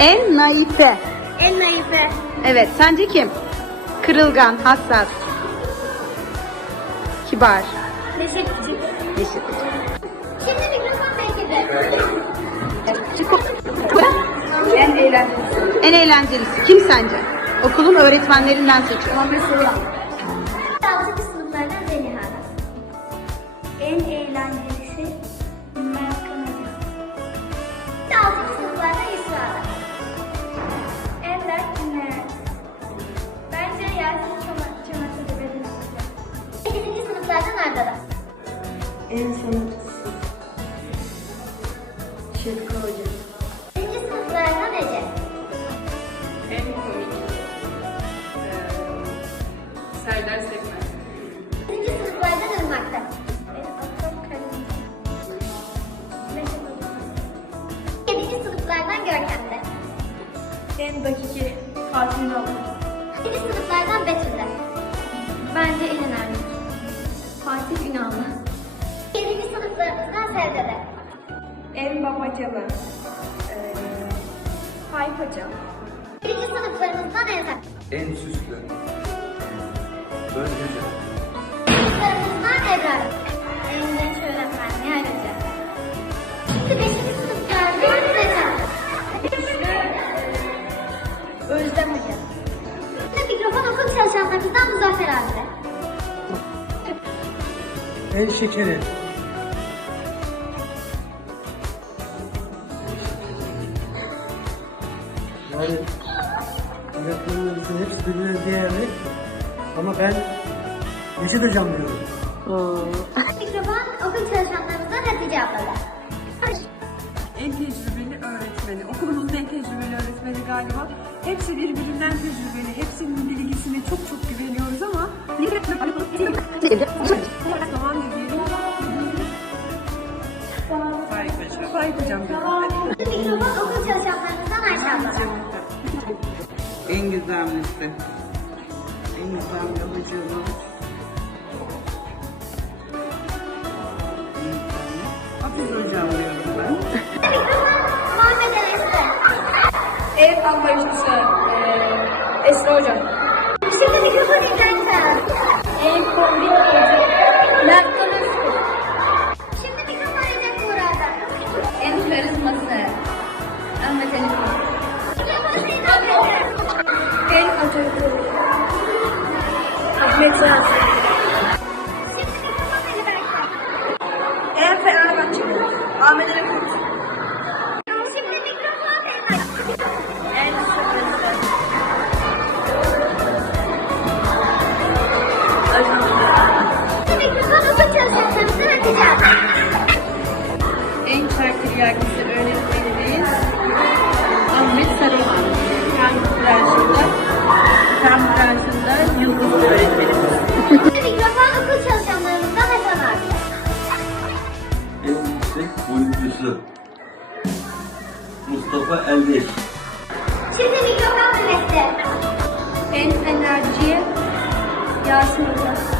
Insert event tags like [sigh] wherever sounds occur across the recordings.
En naife. En naife. Evet, sence kim? Kırılgan, hassas. Kibar. Neşe Küçük. Yeşil. Şimdi mikrofon belki de. En eğlencelisi. En eğlencelisi. Kim sence? Okulun öğretmenlerinden seçiyor. Altıncı sınıflardan Zeliha. En eğlencelisi En sanatçısı. Şefika Hoca. Birinci sınıflardan Ece. En komik eee, Serdar Sekmen. Birinci sınıflardan Irmak'ta. Yedinci sınıflardan Görkem'de. En dakiki. Fatih Ünal. Yedinci sınıflardan Betül'de. Bence en önemli. Fatih Ünal'da. En babacanı. Ee, Faik Hoca. Birinci sınıflarımızdan Ensar. En süslü. Özgücü. Sınıflarımızdan Ebrar. En genç öğretmen Nihal Hoca. Şimdi beşinci sınıflardan Recep. Özlem Hoca. Şimdi mikrofon okul çalışanlarımızdan Muzaffer abi de. En şekeri. Yani öğretmenlerimizin hepsi birbirine değerli. Ama ben Necdet Hocam diyorum. [laughs] Mikrofon okul çalışanlarımızdan Hatice abla da. En tecrübeli öğretmeni. Okulumuzun en tecrübeli öğretmeni galiba. Hepsi birbirinden tecrübeli. Hepsinin bilgisine çok çok güveniyoruz ama ne diyelim? Faik Hocam. Hocam. Mikrofon okul çalışanlarımızdan Ayşe abla da. En güzelmesi. En güzel hocamız. Hafiz hocam diyorum ben. Muhammed Enes'te. En anlayışlısı. Esra Hocam. Şimdi mikrofon Kayan. En komik hoca. Ahmet Yaz. Şimdi mikrofon Ali Berkay. En Fenerbahçe. Ahmet Ali Kurt. En sıkıntı. Şimdi mikrofon okul çalışanlarımızdan Hatice abla. En çarkır yargısı öğretmenimiz yıldız öğretmenimiz. Mikrofon okul çalışanlarımızdan Hasan abi. En yüksek boyutlusu Mustafa Eldeş. Şimdi mikrofon Mehmet'te. En enerji. Yasin Hocam.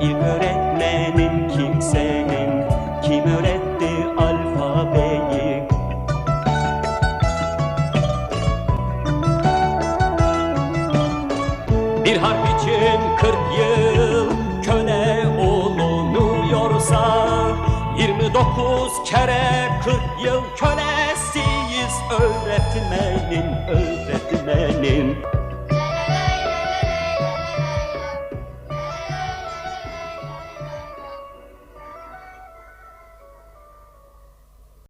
İlk öğretmenin kimsenin Kim öğretti alfabeyi? Bir harf için kırk yıl köle olunuyorsa 29 kere 40 yıl kölesiyiz. Öğretmenin öğretmenin